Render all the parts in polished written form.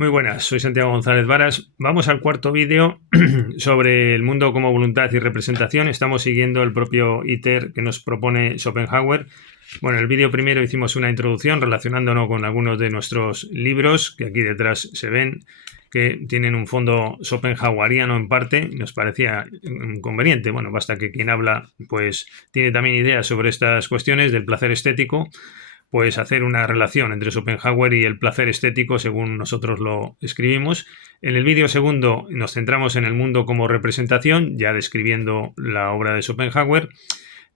Muy buenas, soy Santiago González Varas. Vamos al cuarto vídeo sobre el mundo como voluntad y representación. Estamos siguiendo el propio ITER que nos propone Schopenhauer. Bueno, en el vídeo primero hicimos una introducción relacionándonos con algunos de nuestros libros, que aquí detrás se ven, que tienen un fondo schopenhaueriano en parte. Nos parecía conveniente. Bueno, basta que quien habla pues tiene también ideas sobre estas cuestiones del placer estético, pues hacer una relación entre Schopenhauer y el placer estético según nosotros lo escribimos. En el vídeo segundo nos centramos en el mundo como representación, ya describiendo la obra de Schopenhauer.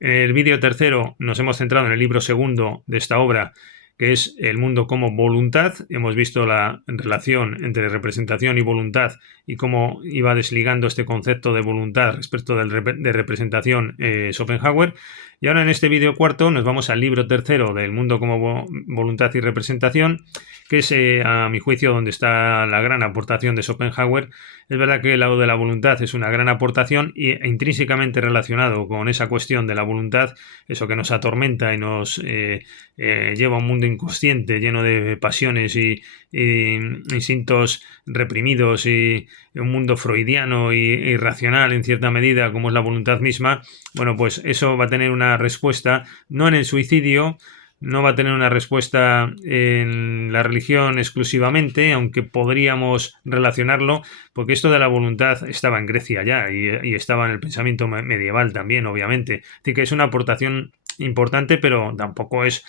En el vídeo tercero nos hemos centrado en el libro segundo de esta obra, que es el mundo como voluntad. Hemos visto la relación entre representación y voluntad y cómo iba desligando este concepto de voluntad respecto de representación Schopenhauer. Y ahora en este vídeo cuarto nos vamos al libro tercero del mundo como voluntad y representación, que es a mi juicio donde está la gran aportación de Schopenhauer. Es verdad que el lado de la voluntad es una gran aportación e intrínsecamente relacionado con esa cuestión de la voluntad, eso que nos atormenta y nos lleva a un mundo inconsciente lleno de pasiones y instintos reprimidos y un mundo freudiano y irracional en cierta medida como es la voluntad misma. Bueno, pues eso va a tener una respuesta no en el suicidio, no va a tener una respuesta en la religión exclusivamente, aunque podríamos relacionarlo, porque esto de la voluntad estaba en Grecia ya y estaba en el pensamiento medieval también, obviamente. Así que es una aportación importante, pero tampoco es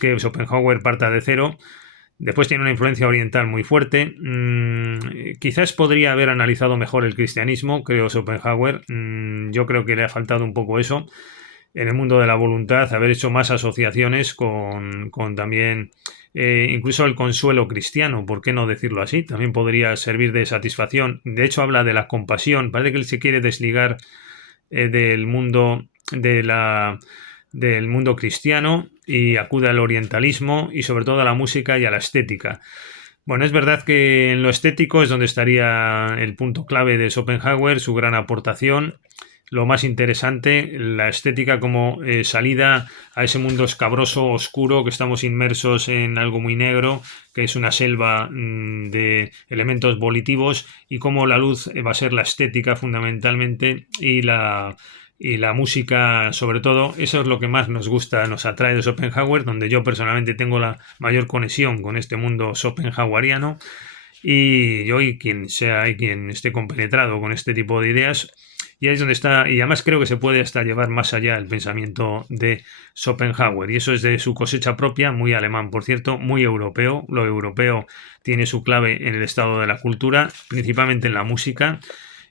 que Schopenhauer parta de cero. Después tiene una influencia oriental muy fuerte. Quizás podría haber analizado mejor el cristianismo, creo Schopenhauer. Yo creo que le ha faltado un poco eso en el mundo de la voluntad, haber hecho más asociaciones con también incluso el consuelo cristiano, ¿por qué no decirlo así? También podría servir de satisfacción. De hecho, habla de la compasión. Parece que él se quiere desligar del mundo del mundo cristiano y acude al orientalismo y sobre todo a la música y a la estética. Bueno, es verdad que en lo estético es donde estaría el punto clave de Schopenhauer, su gran aportación. Lo más interesante, la estética como salida a ese mundo escabroso, oscuro, que estamos inmersos en algo muy negro, que es una selva de elementos volitivos, y cómo la luz va a ser la estética fundamentalmente y la música sobre todo. Eso es lo que más nos gusta, nos atrae de Schopenhauer, donde yo personalmente tengo la mayor conexión con este mundo schopenhaueriano, y yo y quien sea y quien esté compenetrado con este tipo de ideas. Y ahí es donde está, y además creo que se puede hasta llevar más allá el pensamiento de Schopenhauer, y eso es de su cosecha propia, muy alemán por cierto, muy europeo. Lo europeo tiene su clave en el estado de la cultura, principalmente en la música,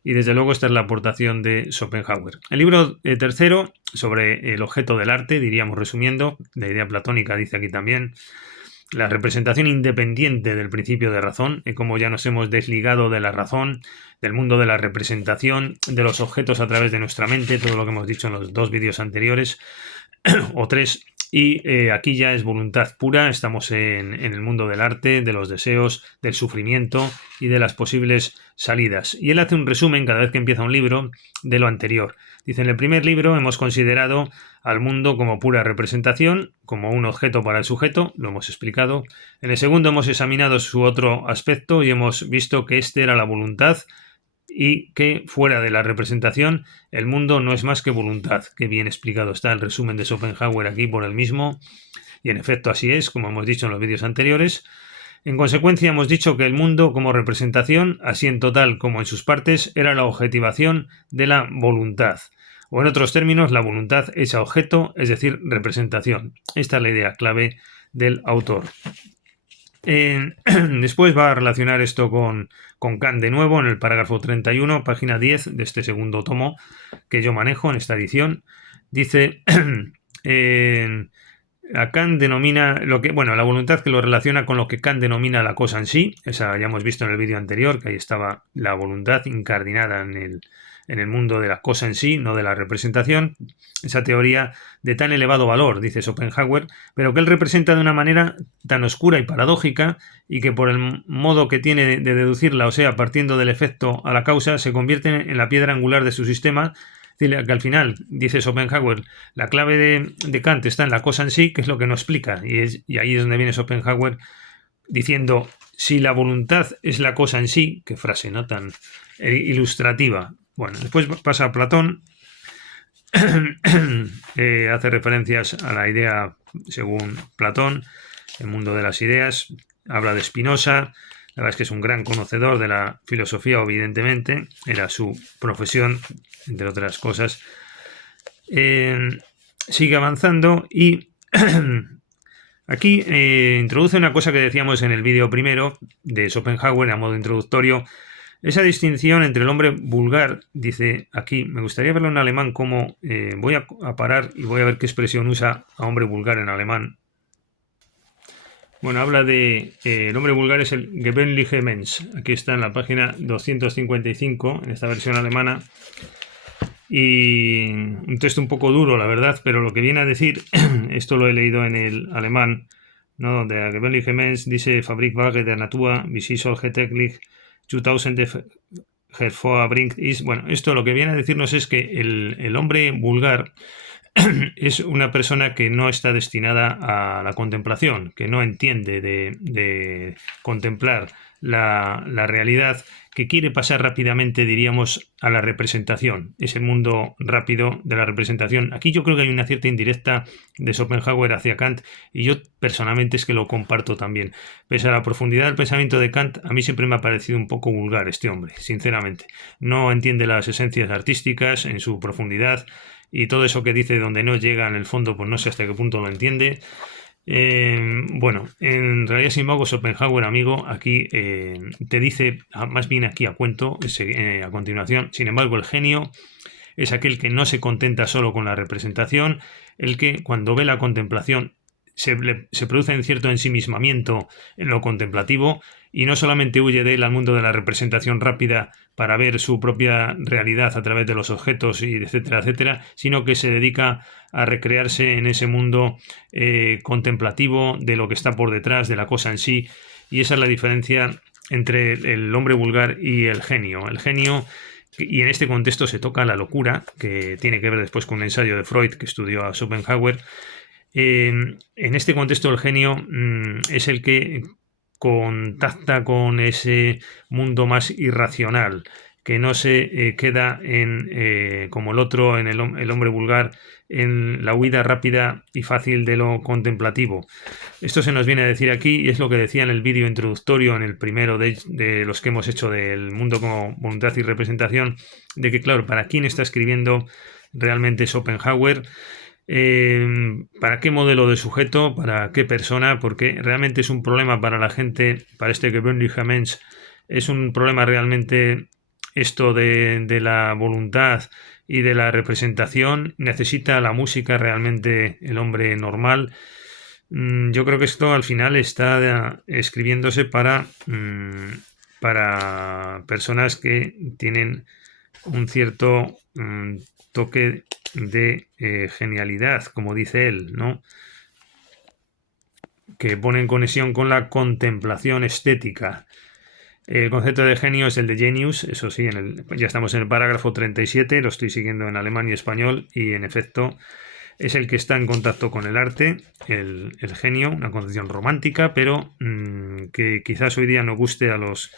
y desde luego esta es la aportación de Schopenhauer. El libro tercero, sobre el objeto del arte, diríamos resumiendo, la idea platónica dice aquí también, la representación independiente del principio de razón, y como ya nos hemos desligado de la razón, del mundo de la representación, de los objetos a través de nuestra mente, todo lo que hemos dicho en los dos vídeos anteriores, o tres, y aquí ya es voluntad pura, estamos en el mundo del arte, de los deseos, del sufrimiento y de las posibles salidas. Y él hace un resumen cada vez que empieza un libro de lo anterior. Dice, en el primer libro hemos considerado al mundo como pura representación, como un objeto para el sujeto, lo hemos explicado. En el segundo hemos examinado su otro aspecto y hemos visto que este era la voluntad, y que fuera de la representación el mundo no es más que voluntad. Que bien explicado está el resumen de Schopenhauer aquí por él mismo, y en efecto así es, como hemos dicho en los vídeos anteriores. En consecuencia hemos dicho que el mundo como representación, así en total como en sus partes, era la objetivación de la voluntad, o en otros términos la voluntad hecha objeto, es decir, representación. Esta es la idea clave del autor. Después va a relacionar esto con Kant de nuevo en el parágrafo 31, página 10 de este segundo tomo que yo manejo en esta edición. Dice, a Kant denomina la voluntad, que lo relaciona con lo que Kant denomina la cosa en sí. Esa ya hemos visto en el vídeo anterior, que ahí estaba la voluntad incardinada en el mundo de la cosa en sí, no de la representación. Esa teoría de tan elevado valor, dice Schopenhauer, pero que él representa de una manera tan oscura y paradójica, y que por el modo que tiene de deducirla, o sea, partiendo del efecto a la causa, se convierte en la piedra angular de su sistema. Que al final, dice Schopenhauer, la clave de Kant está en la cosa en sí, que es lo que no explica, y ahí es donde viene Schopenhauer diciendo, si la voluntad es la cosa en sí, qué frase, ¿no? Tan ilustrativa. Bueno, después pasa a Platón, hace referencias a la idea según Platón, el mundo de las ideas, habla de Spinoza. La verdad es que es un gran conocedor de la filosofía, evidentemente, era su profesión, entre otras cosas. Sigue avanzando y aquí introduce una cosa que decíamos en el vídeo primero de Schopenhauer a modo introductorio, esa distinción entre el hombre vulgar. Dice aquí, me gustaría verlo en alemán, como voy a parar y voy a ver qué expresión usa a hombre vulgar en alemán. Bueno, habla de el hombre vulgar es el gewöhnliche Mensch. Aquí está en la página 255, en esta versión alemana. Y un texto un poco duro, la verdad, pero lo que viene a decir, esto lo he leído en el alemán, ¿no? Donde a gewöhnliche Mensch dice Fabrikware der Natur, wie sie solche täglich zu Tausende hervorbringt. Bueno, esto lo que viene a decirnos es que el hombre vulgar es una persona que no está destinada a la contemplación, que no entiende de contemplar la realidad, que quiere pasar rápidamente, diríamos, a la representación, ese mundo rápido de la representación. Aquí yo creo que hay una cierta indirecta de Schopenhauer hacia Kant, y yo personalmente es que lo comparto también. Pese a la profundidad del pensamiento de Kant, a mí siempre me ha parecido un poco vulgar este hombre, sinceramente. No entiende las esencias artísticas en su profundidad, y todo eso que dice donde no llega en el fondo, pues no sé hasta qué punto lo entiende. Bueno, en realidad, sin embargo, Schopenhauer, amigo, aquí te dice, más bien aquí a cuento, a continuación, sin embargo, el genio es aquel que no se contenta solo con la representación, el que cuando ve la contemplación se produce un cierto ensimismamiento en lo contemplativo, y no solamente huye de él al mundo de la representación rápida para ver su propia realidad a través de los objetos, y etcétera, etcétera, sino que se dedica a recrearse en ese mundo contemplativo de lo que está por detrás de la cosa en sí. Y esa es la diferencia entre el hombre vulgar y el genio. El genio, y en este contexto se toca la locura, que tiene que ver después con un ensayo de Freud que estudió a Schopenhauer. En este contexto el genio es el que contacta con ese mundo más irracional, que no se queda en como el otro, en el hombre vulgar, en la huida rápida y fácil de lo contemplativo. Esto se nos viene a decir aquí, y es lo que decía en el vídeo introductorio, en el primero de los que hemos hecho del mundo como voluntad y representación, de que claro, ¿para quién está escribiendo realmente Schopenhauer? ¿Para qué modelo de sujeto? ¿Para qué persona? Porque realmente es un problema para la gente, para este gewöhnliche Mensch, es un problema realmente esto de la voluntad y de la representación. ¿Necesita la música realmente el hombre normal? Yo creo que esto al final está escribiéndose para personas que tienen un cierto toque de genialidad, como dice él, ¿no? Que pone en conexión con la contemplación estética. El concepto de genio es el de genius, eso sí, ya estamos en el parágrafo 37, lo estoy siguiendo en alemán y español, y en efecto es el que está en contacto con el arte, el genio, una concepción romántica, pero que quizás hoy día no guste a los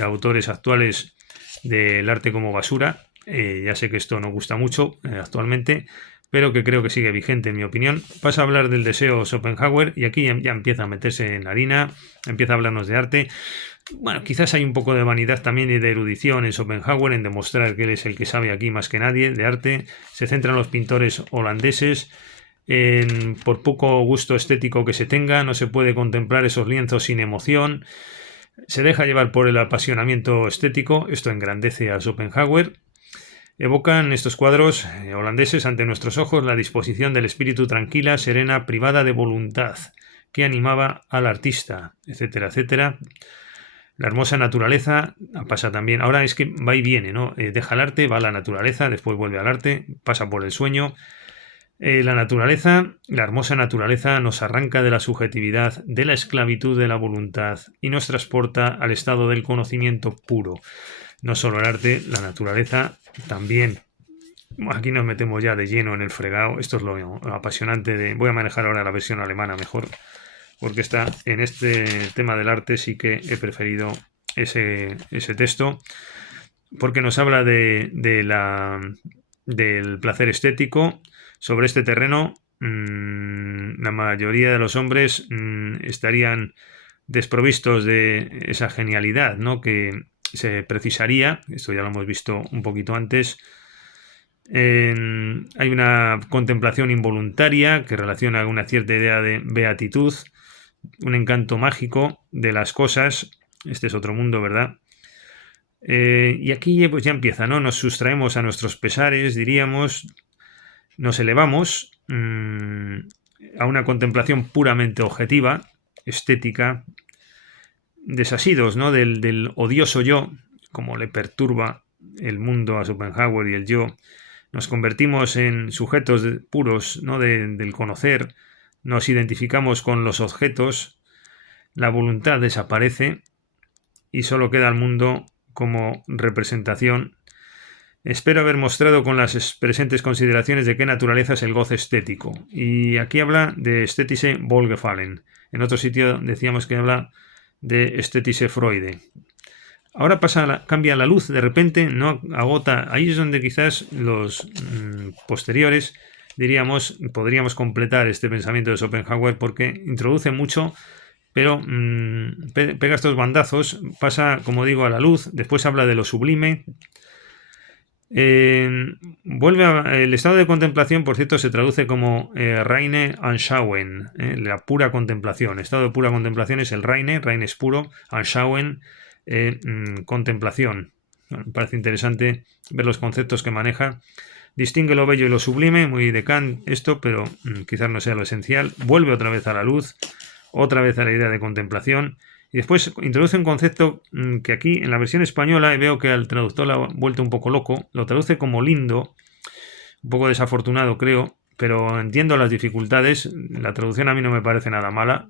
autores actuales del arte como basura. Ya sé que esto no gusta mucho actualmente, pero que creo que sigue vigente en mi opinión. Pasa a hablar del deseo Schopenhauer, y aquí ya empieza a meterse en harina, empieza a hablarnos de arte. Bueno, quizás hay un poco de vanidad también y de erudición en Schopenhauer, en demostrar que él es el que sabe aquí más que nadie de arte. Se centra en los pintores holandeses. Por poco gusto estético que se tenga, no se puede contemplar esos lienzos sin emoción. Se deja llevar por el apasionamiento estético. Esto engrandece a Schopenhauer. Evocan estos cuadros holandeses ante nuestros ojos la disposición del espíritu tranquila, serena, privada de voluntad, que animaba al artista, etcétera, etcétera. La hermosa naturaleza pasa también. Ahora es que va y viene, ¿no? Deja el arte, va a la naturaleza, después vuelve al arte, pasa por el sueño. La naturaleza, la hermosa naturaleza, nos arranca de la subjetividad, de la esclavitud de la voluntad, y nos transporta al estado del conocimiento puro. No solo el arte, la naturaleza también. Aquí nos metemos ya de lleno en el fregado. Esto es lo apasionante de... Voy a manejar ahora la versión alemana mejor, porque está en este tema del arte sí que he preferido ese texto, porque nos habla del placer estético. Sobre este terreno, la mayoría de los hombres estarían desprovistos de esa genialidad, ¿no?, que se precisaría. Esto ya lo hemos visto un poquito antes. Hay una contemplación involuntaria que relaciona una cierta idea de beatitud, un encanto mágico de las cosas. Este es otro mundo, ¿verdad? Y aquí pues ya empieza, ¿no? Nos sustraemos a nuestros pesares, diríamos, nos elevamos a una contemplación puramente objetiva, estética, desasidos, ¿no?, del odioso yo, como le perturba el mundo a Schopenhauer y el yo. Nos convertimos en sujetos puros, ¿no?, del conocer, nos identificamos con los objetos, la voluntad desaparece y solo queda el mundo como representación. Espero haber mostrado con las presentes consideraciones de qué naturaleza es el goce estético. Y aquí habla de Ästhetische Wohlgefallen. En otro sitio decíamos que habla de Ästhetische Freude. Ahora cambia la luz, de repente, no agota. Ahí es donde quizás los posteriores podríamos completar este pensamiento de Schopenhauer, porque introduce mucho, pero pega estos bandazos, pasa, como digo, a la luz, después habla de lo sublime. El estado de contemplación, por cierto, se traduce como reine Anschauen, la pura contemplación. El estado de pura contemplación es el reine es puro, Anschauen, contemplación. Me parece interesante ver los conceptos que maneja. Distingue lo bello y lo sublime, muy de Kant esto, pero quizás no sea lo esencial. Vuelve otra vez a la luz, otra vez a la idea de contemplación. Y después introduce un concepto que aquí en la versión española, y veo que al traductor lo ha vuelto un poco loco, lo traduce como lindo, un poco desafortunado creo, pero entiendo las dificultades. La traducción a mí no me parece nada mala,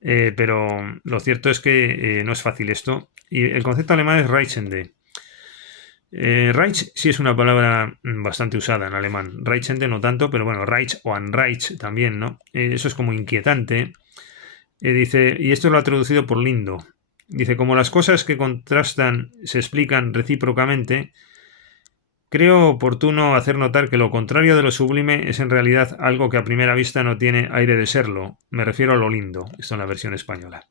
pero lo cierto es que no es fácil esto. Y el concepto alemán es Reizende. Reich sí es una palabra bastante usada en alemán. Reizende no tanto, pero bueno, Reich o Anreich también, ¿no? Eso es como inquietante. Dice, y esto lo ha traducido por lindo. Dice, como las cosas que contrastan se explican recíprocamente, creo oportuno hacer notar que lo contrario de lo sublime es en realidad algo que a primera vista no tiene aire de serlo. Me refiero a lo lindo. Esto en la versión española.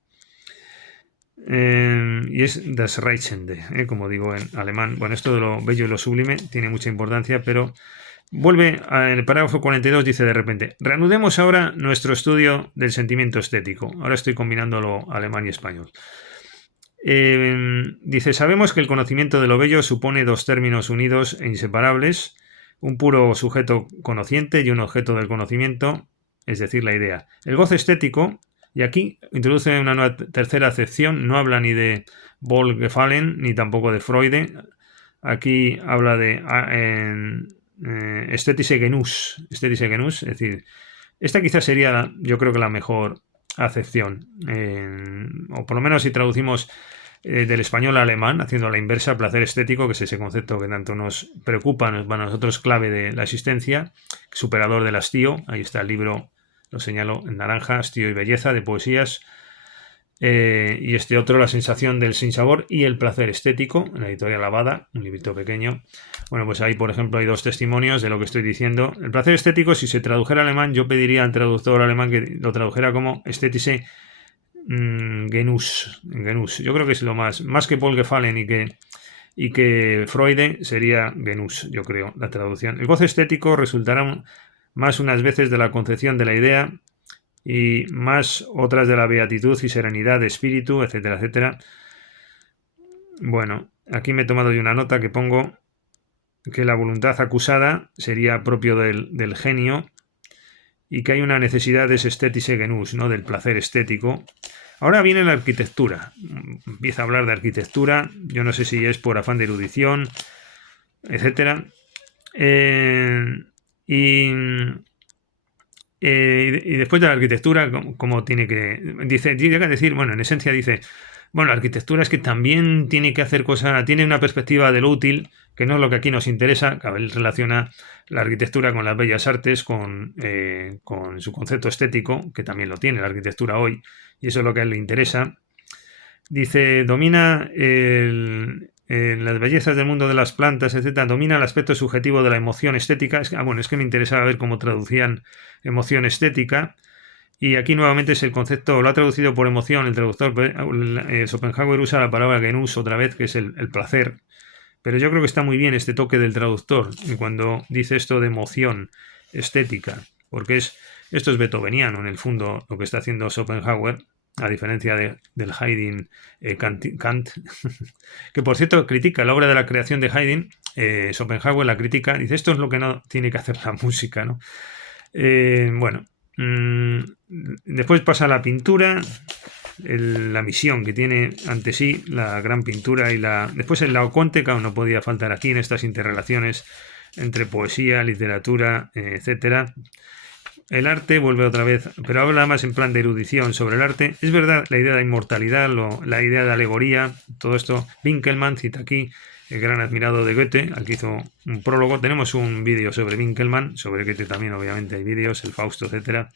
Y es das Reizende, como digo en alemán. Bueno, esto de lo bello y lo sublime tiene mucha importancia, pero vuelve en el parágrafo 42, dice de repente, reanudemos ahora nuestro estudio del sentimiento estético. Ahora estoy combinando lo alemán y español. Dice, sabemos que el conocimiento de lo bello supone dos términos unidos e inseparables, un puro sujeto conociente y un objeto del conocimiento, es decir, la idea. El goce estético, y aquí introduce una nueva tercera acepción, no habla ni de Wohlgefallen ni tampoco de Freude. Aquí habla de Ästhetische Genuss, es decir, esta quizás sería, yo creo que la mejor acepción, o por lo menos si traducimos del español al alemán, haciendo la inversa, placer estético, que es ese concepto que tanto nos preocupa, nos va a nosotros clave de la existencia, superador del hastío. Ahí está el libro, lo señalo en naranja, Hastío y belleza, de poesías. Y este otro, La sensación del sinsabor y el placer estético, en la editorial Lavada, un librito pequeño. Bueno, pues ahí, por ejemplo, hay dos testimonios de lo que estoy diciendo. El placer estético, si se tradujera al alemán, yo pediría al traductor alemán que lo tradujera como Ästhetische Genuss. Yo creo que es lo más que Wohlgefallen y que Freude sería Genuss, yo creo, la traducción. El goce estético resultará más unas veces de la concepción de la idea y más otras de la beatitud y serenidad de espíritu, etcétera, etcétera. Bueno, aquí me he tomado yo una nota que pongo que la voluntad acusada sería propio del genio y que hay una necesidad de ese Ästhetische Genuss, ¿no?, del placer estético. Ahora viene la arquitectura. Empieza a hablar de arquitectura. Yo no sé si es por afán de erudición, etcétera. Y después de la arquitectura, como tiene que... llega a decir, bueno, en esencia dice, Bueno, la arquitectura es que también tiene que hacer cosas, tiene una perspectiva de lo útil, que no es lo que aquí nos interesa. Él relaciona la arquitectura con las bellas artes, con su concepto estético, que también lo tiene la arquitectura hoy, y eso es lo que a él le interesa. Dice, domina en las bellezas del mundo de las plantas, etcétera, domina el aspecto subjetivo de la emoción estética. Bueno, es que me interesaba ver cómo traducían emoción estética. Y aquí nuevamente es el concepto, lo ha traducido por emoción el traductor. Schopenhauer usa la palabra Genuss otra vez, que es el placer. Pero yo creo que está muy bien este toque del traductor cuando dice esto de emoción estética, porque esto es beethoveniano en el fondo lo que está haciendo Schopenhauer, a diferencia del Haydn Kant, que por cierto critica la obra de la creación de Haydn. Schopenhauer la critica, dice esto es lo que no tiene que hacer la música, ¿no? Bueno, después pasa a la pintura, la misión que tiene ante sí la gran pintura y después el Laoconte, que no podía faltar aquí en estas interrelaciones entre poesía, literatura, etcétera. El arte vuelve otra vez, pero habla más en plan de erudición sobre el arte. Es verdad, la idea de inmortalidad, la idea de alegoría, todo esto. Winkelmann cita aquí, el gran admirado de Goethe, al que hizo un prólogo. Tenemos un vídeo sobre Winkelmann, sobre Goethe también obviamente hay vídeos, el Fausto, etcétera.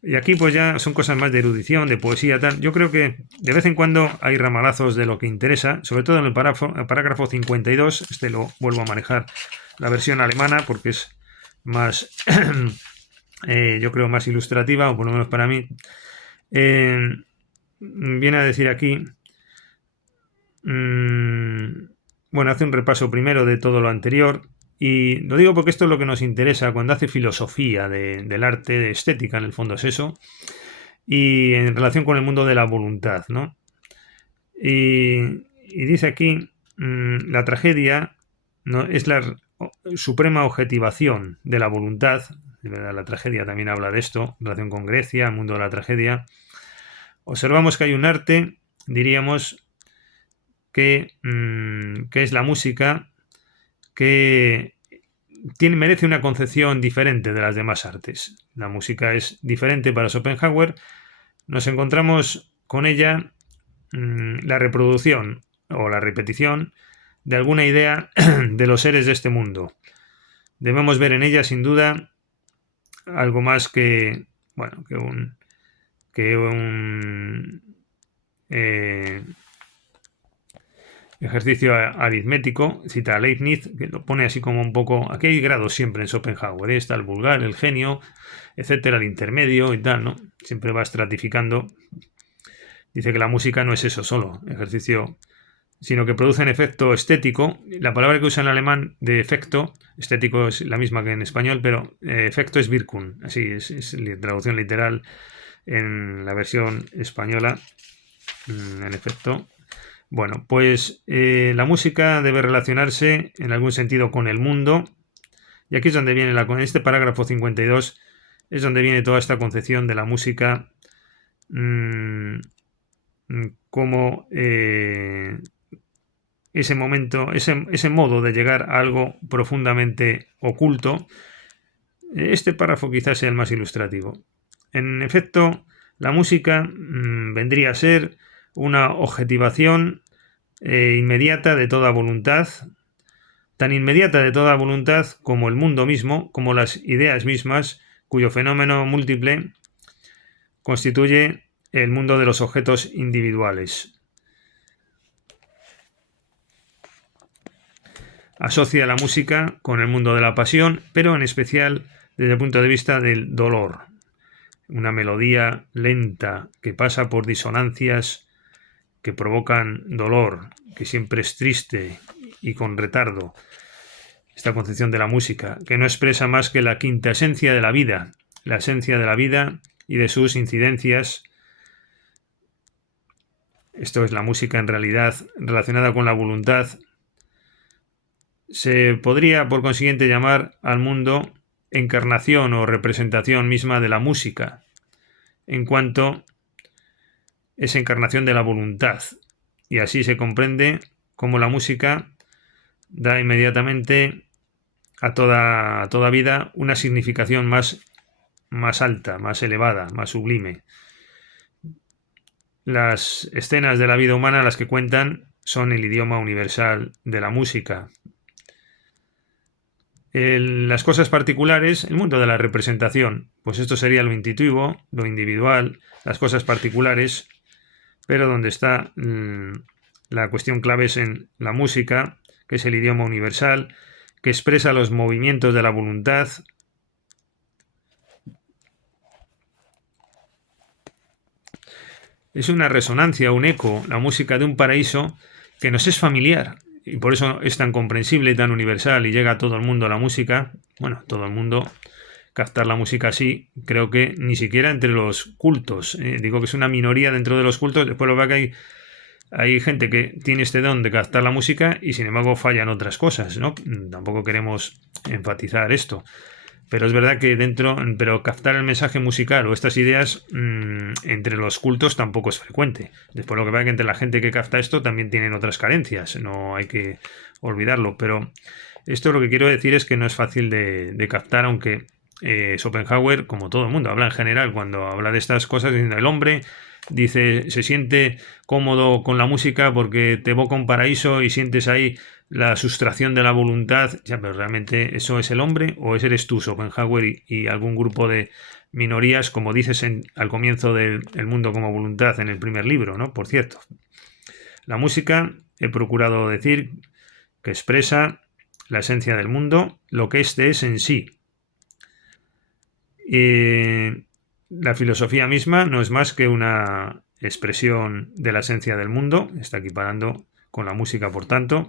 Y aquí pues ya son cosas más de erudición, de poesía, tal. Yo creo que de vez en cuando hay ramalazos de lo que interesa, sobre todo en el parágrafo 52, este lo vuelvo a manejar la versión alemana porque es más, yo creo, más ilustrativa, o por lo menos para mí. Viene a decir aquí, bueno, hace un repaso primero de todo lo anterior. Y lo digo porque esto es lo que nos interesa cuando hace filosofía del arte, de estética, en el fondo es eso, y en relación con el mundo de la voluntad, ¿no? Y dice aquí, la tragedia, ¿no?, es la suprema objetivación de la voluntad. La tragedia también habla de esto, en relación con Grecia, el mundo de la tragedia. Observamos que hay un arte, diríamos, que es la música, que merece una concepción diferente de las demás artes. La música es diferente para Schopenhauer. Nos encontramos con ella la reproducción o la repetición de alguna idea de los seres de este mundo. Debemos ver en ella, sin duda, algo más que, bueno, que un ejercicio aritmético. Cita a Leibniz, que lo pone así como un poco. Aquí hay grados siempre en Schopenhauer, está el vulgar, el genio, etcétera, el intermedio y tal, ¿no? Siempre va estratificando. Dice que la música no es eso solo, ejercicio, sino que produce un efecto estético. La palabra que usa en alemán de efecto, estético es la misma que en español, pero efecto es Wirkung, así es traducción literal en la versión española, en efecto. Bueno, pues la música debe relacionarse en algún sentido con el mundo, y aquí es donde viene, en este parágrafo 52, es donde viene toda esta concepción de la música como ese momento, ese modo de llegar a algo profundamente oculto. Este párrafo quizás sea el más ilustrativo. En efecto, la música vendría a ser una objetivación inmediata de toda voluntad, tan inmediata de toda voluntad como el mundo mismo, como las ideas mismas, cuyo fenómeno múltiple constituye el mundo de los objetos individuales. Asocia la música con el mundo de la pasión, pero en especial desde el punto de vista del dolor. Una melodía lenta que pasa por disonancias que provocan dolor, que siempre es triste y con retardo. Esta concepción de la música, que no expresa más que la quinta esencia de la vida, la esencia de la vida y de sus incidencias. Esto es la música en realidad relacionada con la voluntad. Se podría, por consiguiente, llamar al mundo encarnación o representación misma de la música, en cuanto es encarnación de la voluntad. Y así se comprende cómo la música da inmediatamente a toda vida una significación más alta, más elevada, más sublime. las escenas de la vida humana las que cuentan son el idioma universal de la música. Las cosas particulares, el mundo de la representación, pues esto sería lo intuitivo, lo individual, las cosas particulares, pero donde está la cuestión clave es en la música, que es el idioma universal, que expresa los movimientos de la voluntad. Es una resonancia, un eco, la música de un paraíso que nos es familiar y por eso es tan comprensible y tan universal y llega a todo el mundo la música. Bueno, todo el mundo captar la música así, creo que ni siquiera entre los cultos. Digo que es una minoría dentro de los cultos, después lo que hay gente que tiene este don de captar la música y sin embargo fallan otras cosas, ¿no? Tampoco queremos enfatizar esto. Pero es verdad que pero captar el mensaje musical o estas ideas entre los cultos tampoco es frecuente. Después lo que pasa es que entre la gente que capta esto también tienen otras carencias, no hay que olvidarlo. Pero esto lo que quiero decir es que no es fácil de captar, aunque Schopenhauer, como todo el mundo, habla en general cuando habla de estas cosas, diciendo el hombre dice se siente cómodo con la música porque te evoca un paraíso y sientes ahí la sustracción de la voluntad. Ya, pero realmente eso es el hombre o eres tú, Schopenhauer, y algún grupo de minorías, como dices al comienzo del El mundo como voluntad en el primer libro, ¿no? Por cierto, la música, he procurado decir que expresa la esencia del mundo, lo que éste es en sí. La filosofía misma no es más que una expresión de la esencia del mundo, está equiparando con la música, por tanto.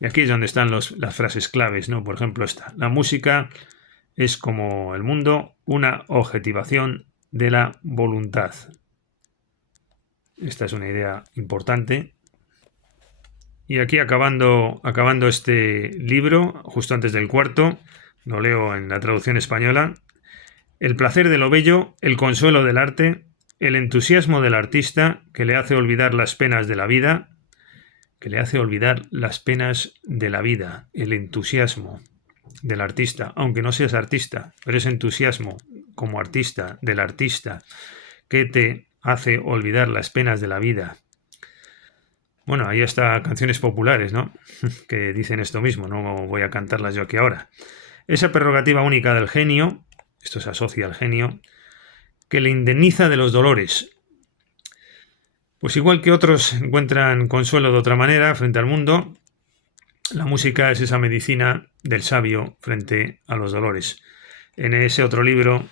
Y aquí es donde están las frases claves, ¿no? Por ejemplo, esta. La música es como el mundo, una objetivación de la voluntad. Esta es una idea importante. Y aquí acabando este libro, justo antes del cuarto, lo leo en la traducción española. El placer de lo bello, el consuelo del arte, el entusiasmo del artista que le hace olvidar las penas de la vida, el entusiasmo del artista, aunque no seas artista, pero ese entusiasmo como artista, del artista, que te hace olvidar las penas de la vida. Bueno, ahí está canciones populares, ¿no? Que dicen esto mismo, no voy a cantarlas yo aquí ahora. Esa prerrogativa única del genio, esto se asocia al genio, que le indemniza de los dolores. Pues igual que otros encuentran consuelo de otra manera frente al mundo, la música es esa medicina del sabio frente a los dolores. En ese otro libro,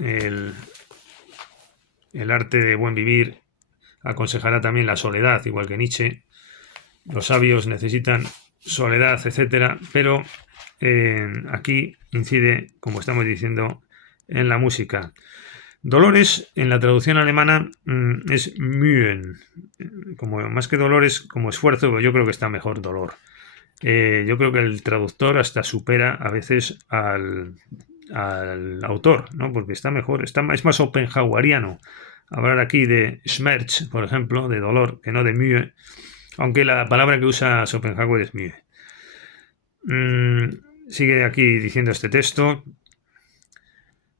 el arte de buen vivir, aconsejará también la soledad, igual que Nietzsche. Los sabios necesitan soledad, etc. Pero aquí incide, como estamos diciendo, en la música. Dolores, en la traducción alemana, es Mühen. Como, más que dolores, como esfuerzo, yo creo que está mejor dolor. Yo creo que el traductor hasta supera a veces al autor, ¿no? Porque está mejor, es más schopenhaueriano hablar aquí de Schmerz, por ejemplo, de dolor, que no de Mühe, aunque la palabra que usa Schopenhauer es Mühe. Sigue aquí diciendo este texto.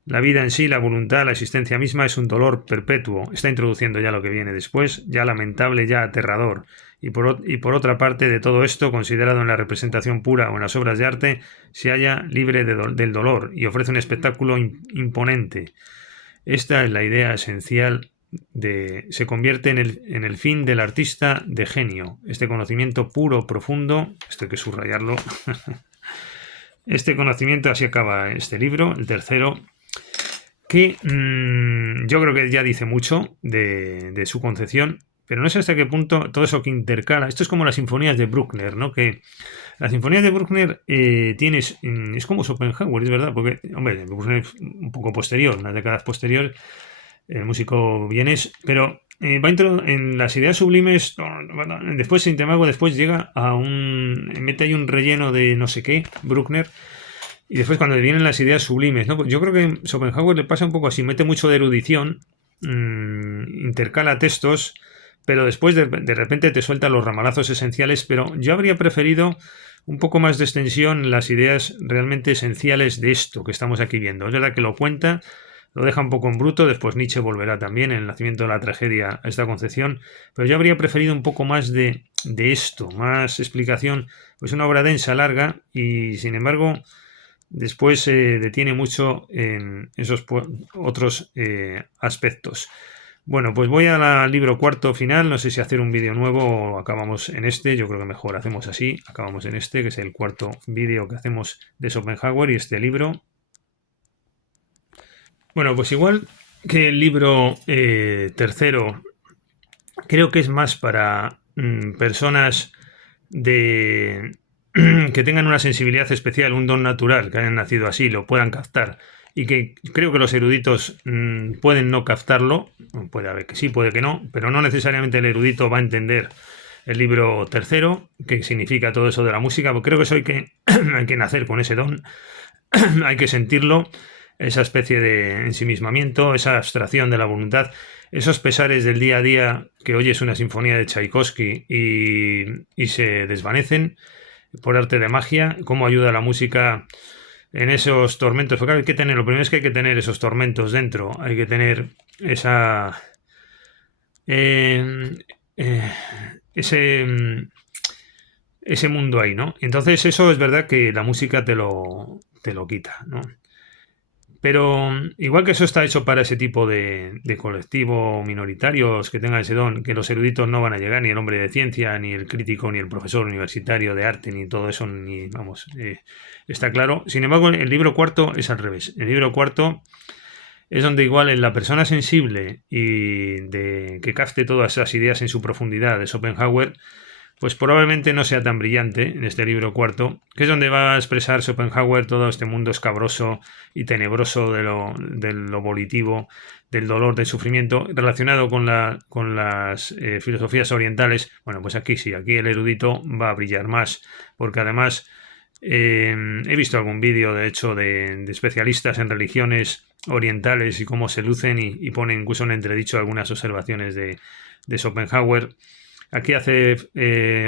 La vida en sí, la voluntad, la existencia misma es un dolor perpetuo. Está introduciendo ya lo que viene después, ya lamentable, ya aterrador. Y por otra parte, de todo esto, considerado en la representación pura o en las obras de arte, se halla libre del dolor y ofrece un espectáculo imponente. Esta es la idea esencial se convierte en el fin del artista de genio. Este conocimiento puro, profundo, esto hay que subrayarlo. Este conocimiento, así acaba este libro, el tercero, que yo creo que ya dice mucho de su concepción, pero no sé hasta qué punto todo eso que intercala. Esto es como las sinfonías de Bruckner, ¿no? Que las sinfonías de Bruckner es como Schopenhauer, es verdad, porque, hombre, Bruckner es un poco posterior, unas décadas posterior, el músico vienes, pero va en las ideas sublimes. Después, sin embargo, después llega mete ahí un relleno de no sé qué, Bruckner. Y después cuando vienen las ideas sublimes, ¿no? Yo creo que a Schopenhauer le pasa un poco así, mete mucho de erudición, intercala textos, pero después de repente te suelta los ramalazos esenciales, pero yo habría preferido un poco más de extensión en las ideas realmente esenciales de esto que estamos aquí viendo. Es verdad que lo cuenta, Lo deja un poco en bruto, después Nietzsche volverá también en El nacimiento de la tragedia a esta concepción, pero yo habría preferido un poco más de esto, más explicación. Pues una obra densa, larga, y sin embargo después se detiene mucho en esos otros aspectos. Bueno, pues voy al libro cuarto final, no sé si hacer un vídeo nuevo o acabamos en este, yo creo que mejor hacemos así, acabamos en este, que es el cuarto vídeo que hacemos de Schopenhauer y este libro. Bueno, pues igual que el libro tercero, creo que es más para personas de que tengan una sensibilidad especial, un don natural, que hayan nacido así, lo puedan captar, y que creo que los eruditos pueden no captarlo, puede haber que sí, puede que no, pero no necesariamente el erudito va a entender el libro tercero, que significa todo eso de la música, porque creo que eso hay que nacer con ese don, hay que sentirlo, esa especie de ensimismamiento, esa abstracción de la voluntad, esos pesares del día a día que oyes una sinfonía de Tchaikovsky y se desvanecen por arte de magia, cómo ayuda la música en esos tormentos. Porque hay que tener, lo primero es que hay que tener esos tormentos dentro, hay que tener esa ese mundo ahí, ¿no? Entonces eso es verdad que la música te lo quita, ¿no? Pero igual que eso está hecho para ese tipo de colectivo minoritarios que tengan ese don, que los eruditos no van a llegar, ni el hombre de ciencia, ni el crítico, ni el profesor universitario de arte, ni todo eso, ni vamos, está claro. Sin embargo, el libro cuarto es al revés. El libro cuarto es donde igual en la persona sensible y que capte todas esas ideas en su profundidad de Schopenhauer, pues probablemente no sea tan brillante en este libro cuarto, que es donde va a expresar Schopenhauer todo este mundo escabroso y tenebroso de lo volitivo, del dolor, del sufrimiento, relacionado con las filosofías orientales. Bueno, pues aquí sí, aquí el erudito va a brillar más, porque además he visto algún vídeo, de hecho, de especialistas en religiones orientales y cómo se lucen y ponen incluso en entredicho algunas observaciones de Schopenhauer. Aquí hace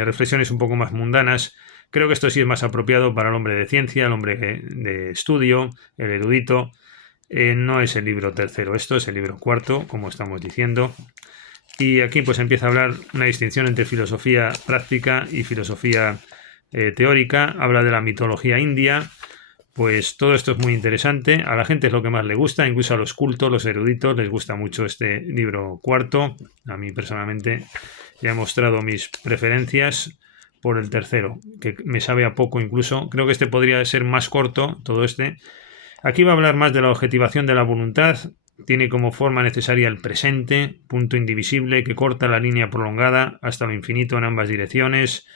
reflexiones un poco más mundanas. Creo que esto sí es más apropiado para el hombre de ciencia, el hombre de estudio, el erudito. No es el libro tercero, esto es el libro cuarto, como estamos diciendo. Y aquí pues empieza a hablar una distinción entre filosofía práctica y filosofía teórica. Habla de la mitología india. Pues todo esto es muy interesante. A la gente es lo que más le gusta, incluso a los cultos, los eruditos, les gusta mucho este libro cuarto. A mí personalmente ya he mostrado mis preferencias por el tercero, que me sabe a poco incluso. Creo que este podría ser más corto, todo este. Aquí va a hablar más de la objetivación de la voluntad. Tiene como forma necesaria el presente, punto indivisible que corta la línea prolongada hasta lo infinito en ambas direcciones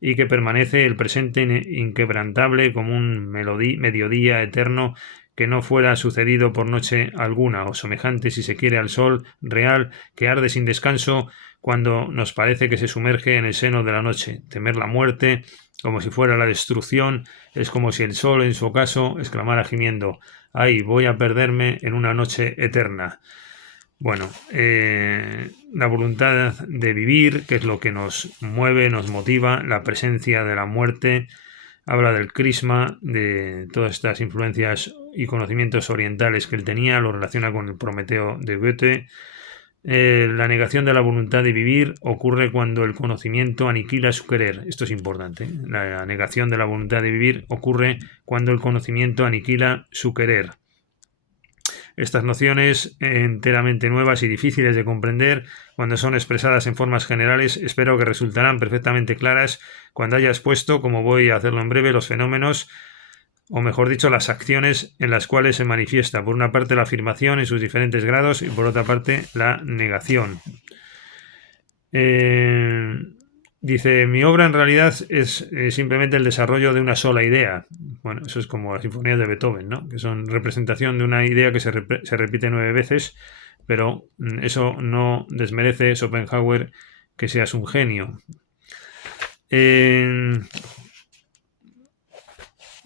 y que permanece el presente inquebrantable como un mediodía eterno que no fuera sucedido por noche alguna, o semejante, si se quiere, al sol real que arde sin descanso cuando nos parece que se sumerge en el seno de la noche. Temer la muerte, como si fuera la destrucción, es como si el sol, en su ocaso, exclamara gimiendo: ¡ay, voy a perderme en una noche eterna! Bueno, la voluntad de vivir, que es lo que nos mueve, nos motiva, la presencia de la muerte, habla del crisma, de todas estas influencias y conocimientos orientales que él tenía, lo relaciona con el Prometeo de Goethe. La negación de la voluntad de vivir ocurre cuando el conocimiento aniquila su querer. Esto es importante. La negación de la voluntad de vivir ocurre cuando el conocimiento aniquila su querer. Estas nociones, enteramente nuevas y difíciles de comprender, cuando son expresadas en formas generales, espero que resultarán perfectamente claras cuando haya expuesto, como voy a hacerlo en breve, los fenómenos, o mejor dicho, las acciones en las cuales se manifiesta, por una parte, la afirmación en sus diferentes grados y por otra parte, la negación. Dice, mi obra en realidad es simplemente el desarrollo de una sola idea. Bueno, eso es como las sinfonías de Beethoven, ¿no? Que son representación de una idea que se repite 9 veces, pero eso no desmerece Schopenhauer que seas un genio.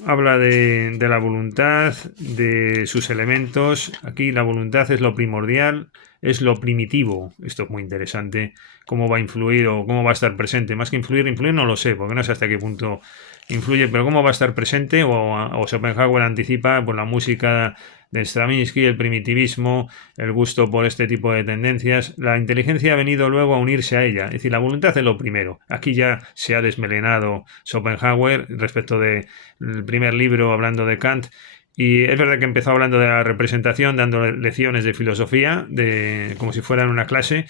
Habla de la voluntad, de sus elementos. Aquí la voluntad es lo primordial, es lo primitivo. Esto es muy interesante. Cómo va a influir o cómo va a estar presente. Más que influir no lo sé, porque no sé hasta qué punto influye, pero cómo va a estar presente. O Schopenhauer anticipa, pues la música de Stravinsky, el primitivismo, el gusto por este tipo de tendencias. La inteligencia ha venido luego a unirse a ella, es decir, la voluntad es lo primero. Aquí ya se ha desmelenado Schopenhauer respecto del primer libro hablando de Kant. Y es verdad que empezó hablando de la representación, dando lecciones de filosofía, como si fuera en una clase,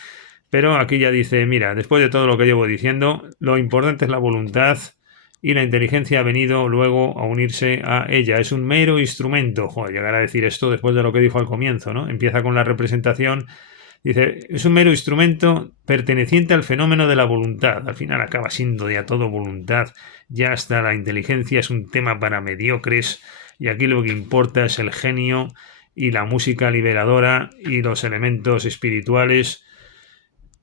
pero aquí ya dice, mira, después de todo lo que llevo diciendo, lo importante es la voluntad y la inteligencia ha venido luego a unirse a ella. Es un mero instrumento. Joder, llegar a decir esto después de lo que dijo al comienzo, ¿no? Empieza con la representación. Dice, es un mero instrumento perteneciente al fenómeno de la voluntad. Al final acaba siendo ya todo voluntad. Ya hasta la inteligencia es un tema para mediocres. Y aquí lo que importa es el genio y la música liberadora y los elementos espirituales.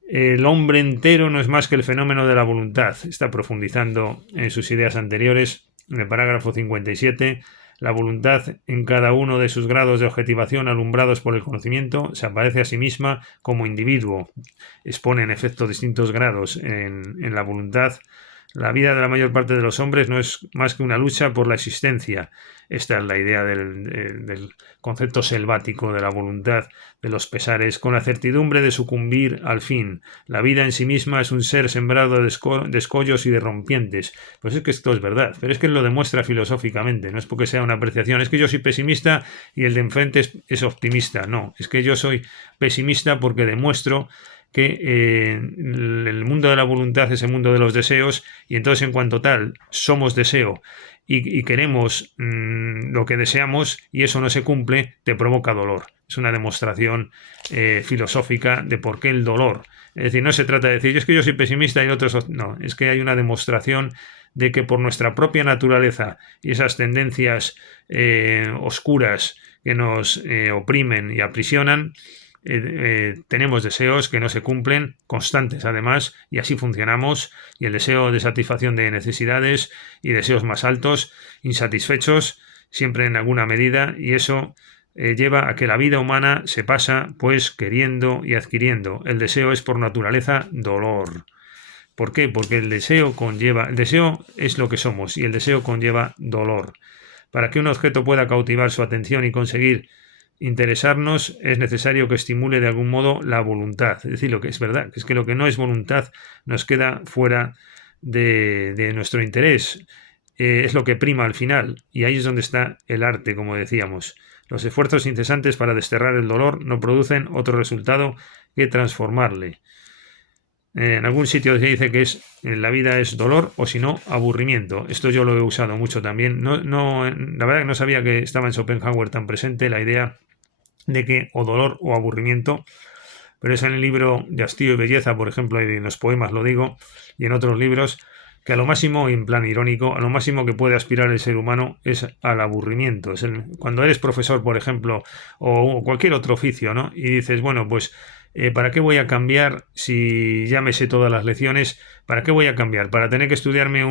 El hombre entero no es más que el fenómeno de la voluntad. Está profundizando en sus ideas anteriores. En el parágrafo 57, la voluntad en cada uno de sus grados de objetivación alumbrados por el conocimiento se aparece a sí misma como individuo. Expone en efecto distintos grados en la voluntad. La vida de la mayor parte de los hombres no es más que una lucha por la existencia. Esta es la idea del concepto selvático de la voluntad, de los pesares, con la certidumbre de sucumbir al fin. La vida en sí misma es un ser sembrado de escollos y de rompientes. Pues es que esto es verdad, pero es que él lo demuestra filosóficamente, no es porque sea una apreciación, es que yo soy pesimista y el de enfrente es optimista. No, es que yo soy pesimista porque demuestro que el mundo de la voluntad es el mundo de los deseos y entonces en cuanto tal somos deseo y queremos lo que deseamos y eso no se cumple, te provoca dolor. Es una demostración filosófica de por qué el dolor. Es decir, no se trata de decir, es que yo soy pesimista y otros... No, es que hay una demostración de que por nuestra propia naturaleza y esas tendencias oscuras que nos oprimen y aprisionan, tenemos deseos que no se cumplen, constantes además, y así funcionamos, y el deseo de satisfacción de necesidades y deseos más altos, insatisfechos, siempre en alguna medida, y eso lleva a que la vida humana se pasa pues queriendo y adquiriendo. El deseo es por naturaleza dolor. ¿Por qué? Porque el deseo es lo que somos, y el deseo conlleva dolor. Para que un objeto pueda cautivar su atención y conseguir interesarnos, es necesario que estimule de algún modo la voluntad. Es decir, lo que es verdad, es que lo que no es voluntad nos queda fuera de nuestro interés. Es lo que prima al final, y ahí es donde está el arte, como decíamos. Los esfuerzos incesantes para desterrar el dolor no producen otro resultado que transformarle. En algún sitio se dice que la vida es dolor o si no, aburrimiento. Esto yo lo he usado mucho también. La verdad que no sabía que estaba en Schopenhauer tan presente la idea de que o dolor o aburrimiento, pero es en el libro de Hastío y Belleza, por ejemplo, y en los poemas lo digo, y en otros libros, que a lo máximo, en plan irónico, a lo máximo que puede aspirar el ser humano es al aburrimiento. Cuando eres profesor, por ejemplo, o cualquier otro oficio, ¿no? Y dices, bueno, pues ¿para qué voy a cambiar si ya me sé todas las lecciones? ¿Para qué voy a cambiar? Para tener que estudiarme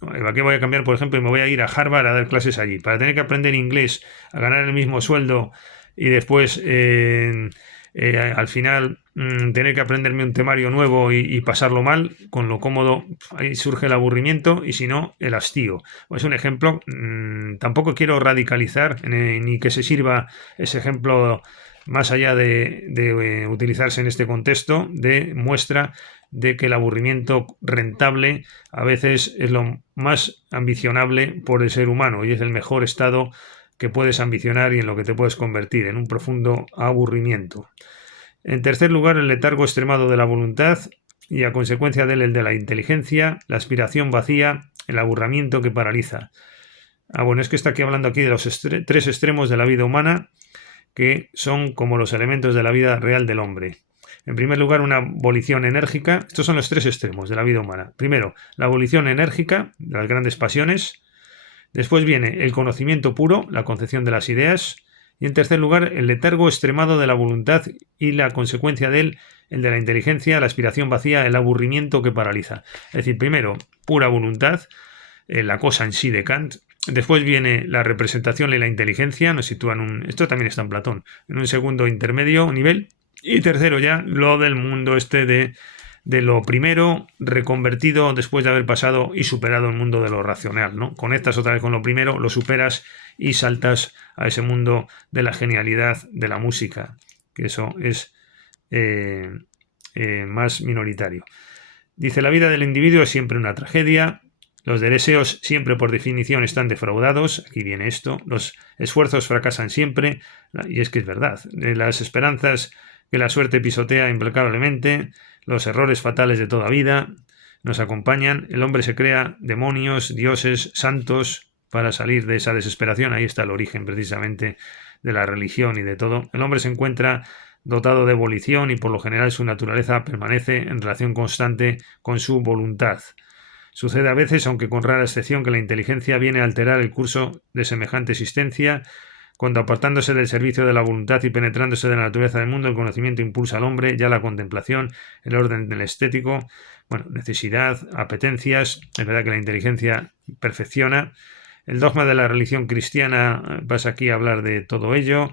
¿Para qué voy a cambiar, por ejemplo, y me voy a ir a Harvard a dar clases allí? Para tener que aprender inglés, a ganar el mismo sueldo y después al final tener que aprenderme un temario nuevo y pasarlo mal, con lo cómodo, ahí surge el aburrimiento y si no, el hastío. Es un ejemplo, tampoco quiero radicalizar ni que se sirva ese ejemplo más allá de utilizarse en este contexto, de muestra de que el aburrimiento rentable a veces es lo más ambicionable por el ser humano y es el mejor estado que puedes ambicionar y en lo que te puedes convertir, en un profundo aburrimiento. En tercer lugar, el letargo extremado de la voluntad y a consecuencia de él el de la inteligencia, la aspiración vacía, el aburrimiento que paraliza. Bueno, es que está aquí hablando aquí de los tres extremos de la vida humana que son como los elementos de la vida real del hombre. En primer lugar, una volición enérgica. Estos son los tres extremos de la vida humana. Primero, la volición enérgica de las grandes pasiones. Después viene el conocimiento puro, la concepción de las ideas. Y en tercer lugar, el letargo extremado de la voluntad y la consecuencia de él, el de la inteligencia, la aspiración vacía, el aburrimiento que paraliza. Es decir, primero, pura voluntad, la cosa en sí de Kant. Después viene la representación y la inteligencia, nos sitúan esto también está en Platón, en un segundo intermedio nivel. Y tercero ya, lo del mundo de de lo primero reconvertido después de haber pasado y superado el mundo de lo racional, ¿no? Conectas otra vez con lo primero, lo superas y saltas a ese mundo de la genialidad de la música, que eso es más minoritario. Dice, la vida del individuo es siempre una tragedia, los deseos siempre por definición están defraudados, aquí viene esto, los esfuerzos fracasan siempre, y es que es verdad, las esperanzas que la suerte pisotea implacablemente, los errores fatales de toda vida nos acompañan, el hombre se crea demonios, dioses, santos para salir de esa desesperación, ahí está el origen precisamente de la religión y de todo, el hombre se encuentra dotado de volición y por lo general su naturaleza permanece en relación constante con su voluntad. Sucede a veces, aunque con rara excepción, que la inteligencia viene a alterar el curso de semejante existencia, cuando apartándose del servicio de la voluntad y penetrándose de la naturaleza del mundo, el conocimiento impulsa al hombre, ya la contemplación, el orden del estético, bueno, necesidad, apetencias, es verdad que la inteligencia perfecciona. El dogma de la religión cristiana pasa aquí a hablar de todo ello,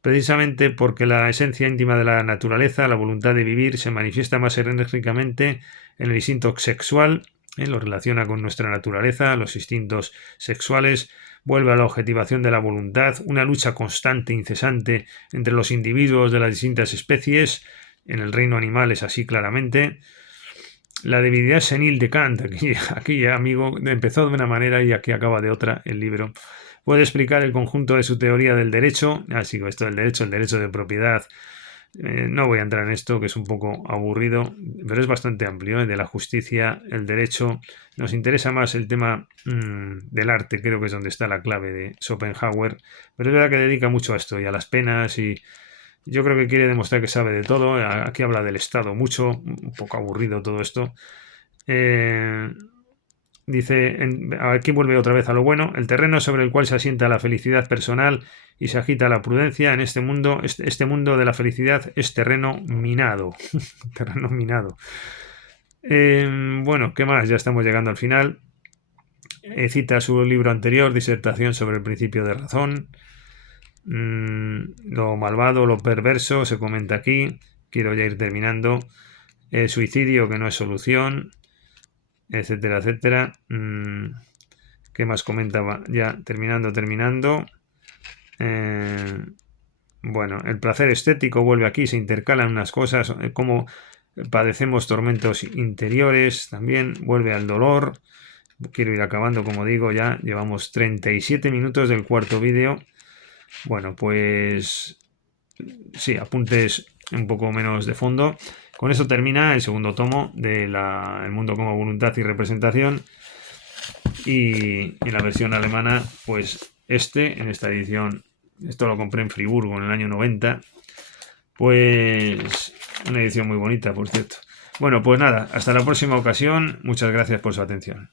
precisamente porque la esencia íntima de la naturaleza, la voluntad de vivir, se manifiesta más enérgicamente en el instinto sexual, lo relaciona con nuestra naturaleza, los instintos sexuales, vuelve a la objetivación de la voluntad, una lucha constante, incesante entre los individuos de las distintas especies, en el reino animal es así claramente. La debilidad senil de Kant, aquí ya, amigo, empezó de una manera y aquí acaba de otra el libro. Puede explicar el conjunto de su teoría del derecho, así esto del derecho, el derecho de propiedad. No voy a entrar en esto, que es un poco aburrido, pero es bastante amplio, de la justicia, el derecho. Nos interesa más el tema del arte, creo que es donde está la clave de Schopenhauer, pero es verdad que dedica mucho a esto y a las penas y yo creo que quiere demostrar que sabe de todo. Aquí habla del Estado mucho, un poco aburrido todo esto. Dice, aquí vuelve otra vez a lo bueno, el terreno sobre el cual se asienta la felicidad personal y se agita la prudencia en este mundo, este mundo de la felicidad es terreno minado. Terreno minado. Bueno, ¿qué más? Ya estamos llegando al final. Cita su libro anterior, Disertación sobre el principio de razón. Lo malvado, lo perverso, se comenta aquí. Quiero ya ir terminando. El suicidio, que no es solución, etcétera, etcétera. ¿Qué más comentaba? Ya terminando. Bueno, el placer estético vuelve aquí, se intercalan unas cosas, como padecemos tormentos interiores, también vuelve al dolor. Quiero ir acabando, como digo, ya llevamos 37 minutos del cuarto vídeo. Bueno, pues sí, apuntes un poco menos de fondo. Con eso termina el segundo tomo de El mundo como voluntad y representación. Y en la versión alemana, pues en esta edición, esto lo compré en Friburgo en el año 90. Pues una edición muy bonita, por cierto. Bueno, pues nada, hasta la próxima ocasión. Muchas gracias por su atención.